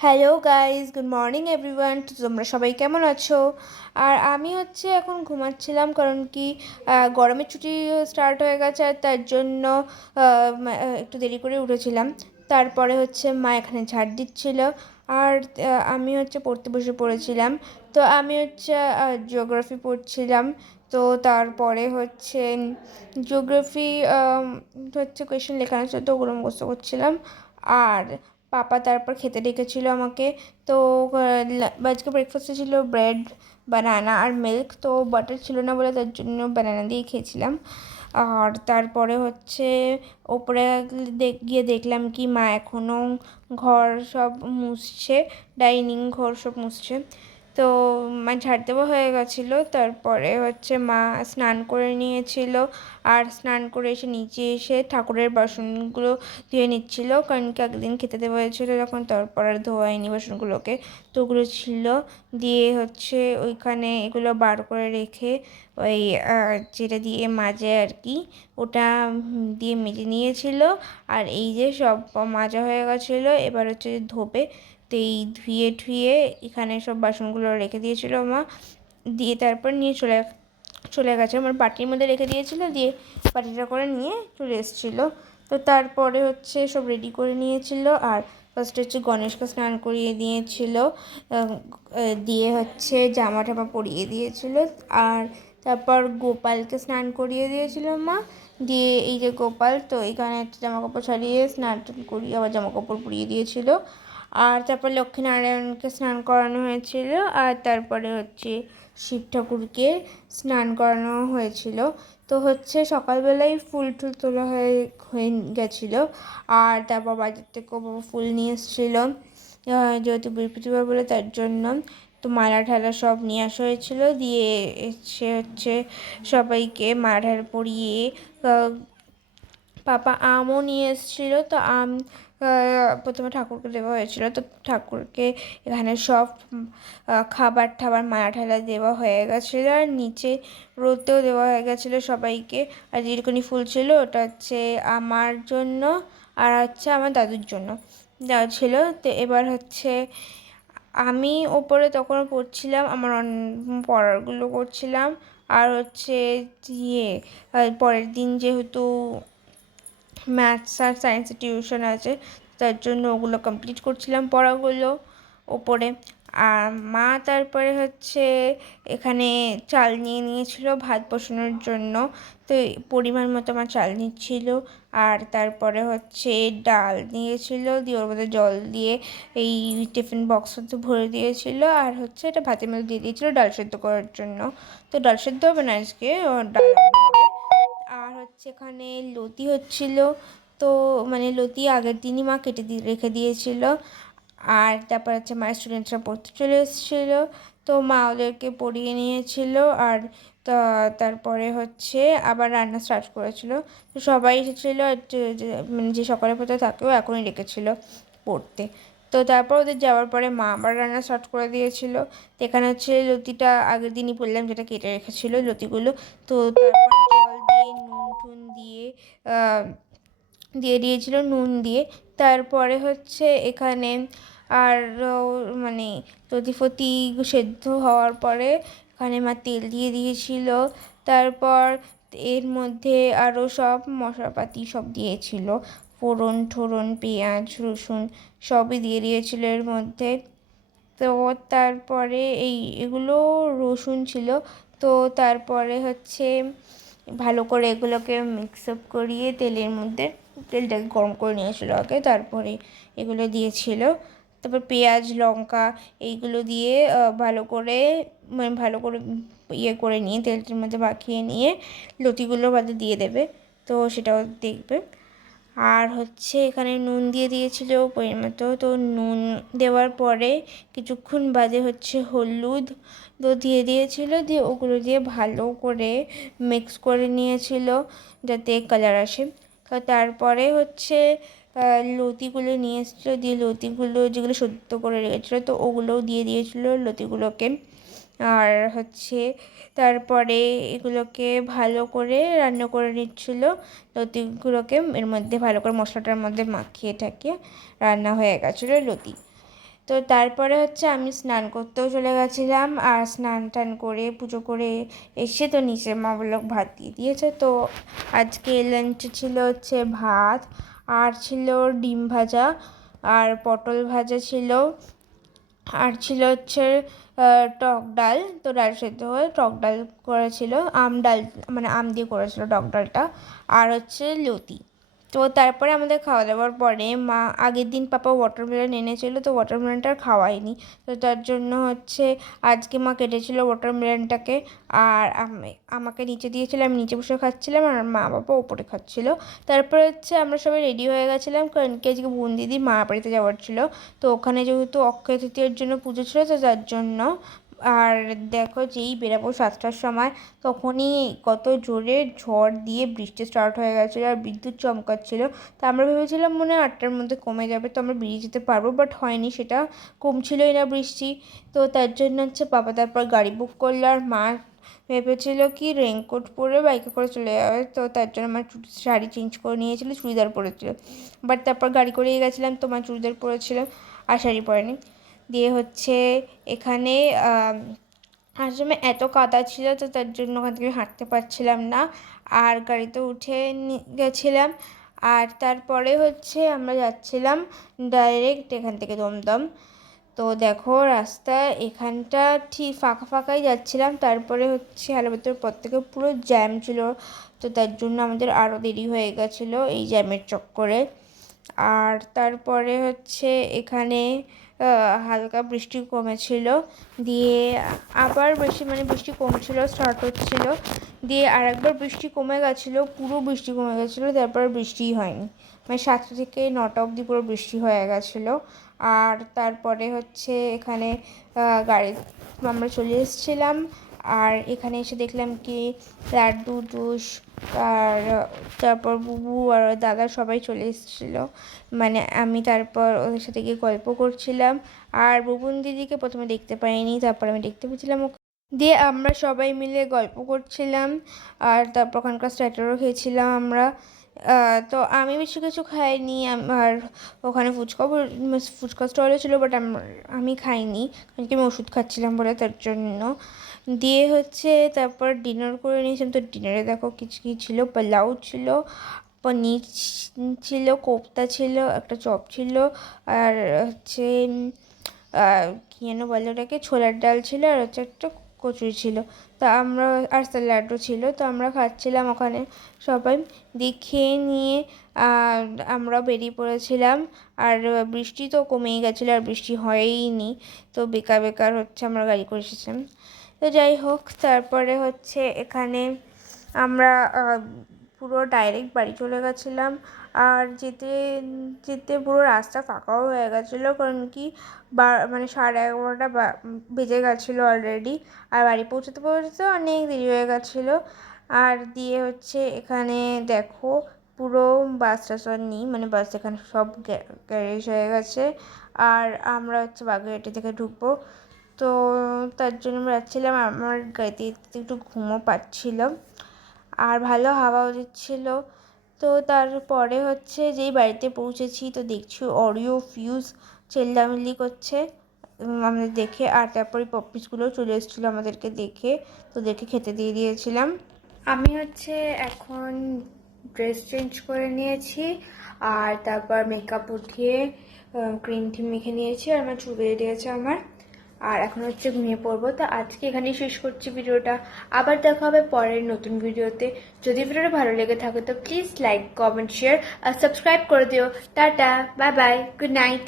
Hello guys good morning everyone তোমরা সবাই কেমন আছো? আর আমি হচ্ছে এখন ঘুমাচ্ছিলাম কারণ কি গরমের ছুটি স্টার্ট হয়ে গেছে, আর তার জন্য একটু দেরি করে উঠেছিলাম। তারপরে হচ্ছে মা এখানে ঝাড় দিচ্ছিল, আর আমি হচ্ছে পড়তে বসে পড়েছিলাম। তো আমি হচ্ছে জিওগ্রাফি পড়ছিলাম। তো তারপরে হচ্ছে জিওগ্রাফি হচ্ছে কোয়েশ্চেন লেখা আছে তো ওগুলো মুখস্থ করছিলাম। আর পাপা তারপর খেতে ডেকেছিল আমাকে। তো আজকে ব্রেকফাস্টে ছিল ব্রেড বানানা আর মিল্ক তো বাটার ছিল না বলে তার জন্য বানানা দিয়ে খেয়েছিলাম। আর তারপরে হচ্ছে ওপরে গিয়ে দেখলাম কি মা এখনও ঘর সব মুছছে ডাইনিং ঘর সব মুছছে। তো মা ঝাড় দেওয়া হয়ে গেছিল। তারপরে হচ্ছে মা স্নান করে নিয়েছিল। আর স্নান করে এসে নিচে এসে ঠাকুরের বাসনগুলো ধুয়ে নিচ্ছিল। কারণ কি একদিন খেতে দেওয়া হয়েছিল যখন, তারপর আর ধোয়ায়নি বাসনগুলোকে। তো ওগুলো ছিল। দিয়ে হচ্ছে ওইখানে এগুলো বার করে রেখে ওই যেটা দিয়ে মাজে আর কি, ওটা দিয়ে মেজে নিয়েছিল। আর এই যে সব মাজা হয়ে গেছিল। এবার হচ্ছে ধোবে। তো এই ধুয়ে ঠুয়ে এখানে সব বাসনগুলো রেখে দিয়েছিল মা। দিয়ে তারপর নিয়ে চলে চলে গেছে। আমার বাটির মধ্যে রেখে দিয়েছিল, দিয়ে বাটিটা করে নিয়ে চলে এসেছিল। তো তারপরে হচ্ছে সব রেডি করে নিয়েছিল আর ফার্স্ট হচ্ছে গণেশকে স্নান করিয়ে দিয়েছিল। দিয়ে হচ্ছে জামা টামা পরিয়ে দিয়েছিল আর তারপর গোপালকে স্নান করিয়ে দিয়েছিল মা। দিয়ে এই যে গোপাল তো এখানে জামা কাপড় ছাড়িয়ে স্নান করিয়ে আবার জামা কাপড় পরিয়ে দিয়েছিল। আর তারপর লক্ষ্মীনারায়ণকে স্নান করানো হয়েছিল, আর তারপরে হচ্ছে শিব ঠাকুরকে স্নান করানো হয়েছিল। তো হচ্ছে সকালবেলায় ফুল টুল তোলা হয়ে হয়ে গেছিল, আর তারপর বাজার থেকেও বাবা ফুল নিয়ে এসেছিল যেহেতু বৃহস্পতিবার বলে তার জন্য। তো মালা ঠালা সব নিয়ে আসা হয়েছিল, দিয়ে সে হচ্ছে সবাইকে মালা ঠালা পরিয়ে পাপা আমও নিয়ে এসেছিল। তো আম প্রথমে ঠাকুরকে দেওয়া হয়েছিল। তো ঠাকুরকে এখানে সব খাবার টাবার মালা ঠালা দেওয়া হয়ে গেছিল আর নিচে রোদেও দেওয়া হয়ে গেছিল সবাইকে। আর যেটুকুনি ফুল ছিল ওটা হচ্ছে আমার জন্য আর হচ্ছে আমার দাদুর জন্য দেওয়া ছিল। তো এবার হচ্ছে আমি ওপরে তখন পড়ছিলাম, আমার পড়ারগুলো করছিলাম। আর হচ্ছে ইয়ে পরের দিন যেহেতু ম্যাথস আর সায়েন্সের টিউশন আছে, তার জন্য ওগুলো কমপ্লিট করছিলাম পড়াগুলো ওপরে। আর মা তারপরে হচ্ছে এখানে চাল নিয়ে নিয়েছিল ভাত বসানোর জন্য, তো পরিমাণ মতো আমার চাল নিচ্ছিল। আর তারপরে হচ্ছে ডাল নিয়েছিল, দিয়ে ওর মধ্যে জল দিয়ে এই টিফিন বক্স মধ্যে ভরে দিয়েছিল। আর হচ্ছে এটা ভাতের মধ্যে দিয়ে দিয়েছিল ডাল সেদ্ধ করার জন্য। তো ডাল সেদ্ধ হবে না আজকে? ডাল হচ্ছে এখানে লতি হচ্ছিল। তো মানে লতি আগের দিনই মা কেটে দিয়ে রেখে দিয়েছিল। আর তারপর হচ্ছে মায়ের স্টুডেন্টরা পড়তে চলে এসেছিল। তো মা ওদেরকে পড়িয়ে নিয়েছিল। আর তারপরে হচ্ছে আবার রান্না স্টার্ট করেছিল। তো সবাই এসেছিল মানে যে সকালে পথে থাকেও এখনই রেখেছিল পড়তে। তো তারপর ওদের যাওয়ার পরে মা আবার রান্না স্টার্ট করে দিয়েছিল। তো এখানে হচ্ছে লতিটা আগের দিনই বললাম যেটা কেটে রেখেছিল লতিগুলো। তো তারপর দিয়ে দিয়েছিল, নুন দিয়ে। তারপরে হচ্ছে এখানে আর মানে লতি ফতি সেদ্ধ হওয়ার পরে এখানে মা তেল দিয়ে দিয়েছিল। তারপর এর মধ্যে আরও সব মশলাপাতি সব দিয়েছিল। ফোড়ন ঠোড়ন, পেঁয়াজ, রসুন সবই দিয়ে দিয়েছিল এর মধ্যে। তো তারপরে এই এগুলো রসুন ছিল। তো তারপরে হচ্ছে ভালো করে এগুলোকে মিক্স আপ করিয়ে তেলের মধ্যে তেলটাকে গরম করে নিয়েছিলো আগে, তারপরে এগুলো দিয়েছিল। তারপর পেঁয়াজ, লঙ্কা এইগুলো দিয়ে ভালো করে মানে ভালো করে ইয়ে করে নিয়ে তেলটির মধ্যে মাখিয়ে নিয়ে লতিগুলো বাদে দিয়ে দেবে। তো সেটাও দেখবে। আর হচ্ছে এখানে নুন দিয়ে দিয়েছিল পরিমাণ তো নুন দেওয়ার পরে কিছুক্ষণ বাদে হচ্ছে হলুদ তো দিয়ে দিয়েছিল, দিয়ে ওগুলো দিয়ে ভালো করে মিক্স করে নিয়েছিল যাতে কালার আসে। তারপরে হচ্ছে লতিগুলো নিয়ে এসেছিল, দিয়ে লতিগুলো যেগুলো সেদ্ধ করে রেখেছিলো, তো ওগুলোও দিয়ে দিয়েছিলো লতিগুলোকে। আর হচ্ছে তারপরে এগুলোকে ভালো করে রান্না করে নিচ্ছিল। লতিগুলোকে এর মধ্যে ভালো করে মশলাটার মধ্যে মাখিয়ে ঠাকিয়ে রান্না হয়ে গেছিল লতি। তো তারপরে হচ্ছে আমি স্নান করতেও চলে গেছিলাম আর স্নান টান করে পুজো করে এসে তো নিচে মা ভাত দিয়ে দিয়েছে। তো আজকে লাঞ্চ ছিল হচ্ছে ভাত, আর ছিল ডিম ভাজা, আর পটল ভাজা ছিল। আর ছিল হচ্ছে টক ডাল। তো ডাল সেদ্ধ হয়ে টক ডাল করেছিল, আম ডাল মানে আম দিয়ে করেছিল টক ডালটা। আর হচ্ছে লতি। তো তারপরে আমাদের খাওয়া দাওয়ার পরে মা, আগের দিন পাপা ওয়াটারমেলন এনেছিল, তো ওয়াটারমেলনটা খাওয়াইনি তো তার জন্য হচ্ছে আজকে মা কেটেছিল ওয়াটারমেলনটাকে আর আমি- আমাকে নিচে দিয়েছিল, আমি নিচে বসে খাচ্ছিলাম আর মা বাবা ওপরে খাচ্ছিল। তারপরে হচ্ছে আমরা সবাই রেডি হয়ে গেছিলাম, কারণ কি আজকে বোন দিদি মা বাড়িতে যাওয়ার ছিল। তো ওখানে যেহেতু অক্ষয় তৃতীয়ার জন্য পুজো ছিল, তো তার জন্য আর দেখো যেই বেরাবো সাতটার সময়, তখনই কত জোরে ঝড় দিয়ে বৃষ্টি স্টার্ট হয়ে গেছিল আর বিদ্যুৎ চমকাচ্ছিল। তো আমরা ভেবেছিলাম মনে হয় আটটার মধ্যে কমে যাবে, তো আমরা বেরিয়ে যেতে পারব বাট হয়নি, সেটা কমছিলই না বৃষ্টি। তো তার জন্য হচ্ছে বাবা তারপর গাড়ি বুক করল আর মা ভেবেছিল কি রেনকোট পরে বাইকে করে চলে যাবে, তো তার জন্য আমার শাড়ি চেঞ্জ করে নিয়েছিল, চুড়িদার পরেছিল। বাট তারপর গাড়ি করেই গেছিলাম তোমার চুড়িদার পরেছিল, আর শাড়ি পরে পরেনি। দিয়ে হচ্ছে এখানে আশ্রমে এত কাদা ছিল তো তার জন্য ওখান থেকে হাঁটতে পারছিলাম না। আর গাড়িতে উঠে গেছিলাম। আর তারপরে হচ্ছে আমরা যাচ্ছিলাম ডাইরেক্ট এখান থেকে দমদম। তো দেখো রাস্তা এখানটা ঠিক ফাঁকা ফাঁকাই যাচ্ছিলাম। তারপরে হচ্ছে আলাবাদের পর থেকে পুরো জ্যাম ছিল। তো তার জন্য আমাদের আরও দেরি হয়ে গেছিল এই জ্যামের চক্করে। আর তারপরে হচ্ছে এখানে হালকা বৃষ্টি কমেছিল। দিয়ে আবার বেশি মানে বৃষ্টি কমছিল স্টার্ট হচ্ছিল। দিয়ে আরেকবার বৃষ্টি কমে গেছিল, পুরো বৃষ্টি কমে গেছিল, তারপর বৃষ্টি হয়নি। মানে সাতটা থেকে নটা অবধি পুরো বৃষ্টি হয়ে গেছিল। আর তারপরে হচ্ছে এখানে গাড়ি আমরা চলে এসেছিলাম। আর এখানে এসে দেখলাম কি লাড্ডু দুষ আর তারপর বুবু আর দাদা সবাই চলে এসেছিল। মানে আমি তারপর ওদের সাথে গিয়ে গল্প করছিলাম। আর বুবুন দিদিকে প্রথমে দেখতে পাইনি, তারপর আমি দেখতে পেয়েছিলাম ওকে। দিয়ে আমরা সবাই মিলে গল্প করছিলাম, আর তারপর ওখানকার স্টার্টারও খেয়েছিলাম আমরা। তো আমি বেশি কিছু খাইনি আম- আর ওখানে ফুচকা ফুচকা স্টলও ছিল বাট আমি খাইনি। কারণ কি, আমি ওষুধ খাচ্ছিলাম বলে, তার জন্য। দিয়ে হচ্ছে তারপর ডিনার করে নিয়েছিলাম। তো ডিনারে দেখো কিছু কী ছিল? পোলাও ছিল, পনির ছিল, কোপ্তা ছিল, একটা চপ ছিল, আর হচ্ছে কী যেন বলে ওটাকে, ছোলার ডাল ছিল, আর হচ্ছে একটা কচুরি ছিল। তা আমরা আর স্যালাডও ছিল। তো আমরা খাচ্ছিলাম ওখানে সবাই। দিয়ে খেয়ে নিয়ে আমরা বেরিয়ে পড়েছিলাম। আর বৃষ্টি তো কমেই গেছিল, আর বৃষ্টি হয়ই নি তো বেকার বেকার হচ্ছে, আমরা গাড়ি করে এসেছিলাম। তো যাই হোক, তারপরে হচ্ছে এখানে আমরা পুরো ডাইরেক্ট বাড়ি চলে গেছিলাম। আর যেতে যেতে পুরো রাস্তা ফাঁকাও হয়ে গেছিল, কারণ কি বা মানে সাড়ে এগারোটা বেজে গেছিল অলরেডি আর বাড়ি পৌঁছতে পৌঁছতে অনেক দেরি হয়ে গেছিল। আর দিয়ে হচ্ছে এখানে দেখো পুরো বাস টাস আর নেই মানে বাস এখানে সব গ্যারেজ হয়ে গেছে। আর আমরা হচ্ছে বাগুইআটি থেকে ঢুকবো। তো তার জন্য আমরা যাচ্ছিলাম, আমার গাড়িতে একটু ঘুমও পাচ্ছিল। আর ভালো হাওয়াও দিচ্ছিল তো তারপরে হচ্ছে যেই বাড়িতে পৌঁছেছি, তো দেখছি অরিও ফিউজ চেল্লামিল্লি করছে। আমাদের দেখে, আর তারপরে পপিসগুলোও চলে এসেছিল আমাদেরকে দেখে, তো ওদেরকে খেতে দিয়ে দিয়েছিলাম। আমি হচ্ছে এখন ড্রেস চেঞ্জ করে নিয়েছি, আর তারপর মেকআপ উঠিয়ে ক্রিম টিম মেখে নিয়েছি, আর আমার চুল দিয়েছে আমার। আর এখন হচ্ছে ঘুমিয়ে পড়ব। তো আজকে এখানেই শেষ করছি ভিডিওটা। আবার দেখা হবে পরের নতুন ভিডিওতে। যদি ভিডিওটা ভালো লেগে থাকে, তো প্লিজ লাইক কমেন্ট শেয়ার আর সাবস্ক্রাইব করে দিও। Tata bye bye good night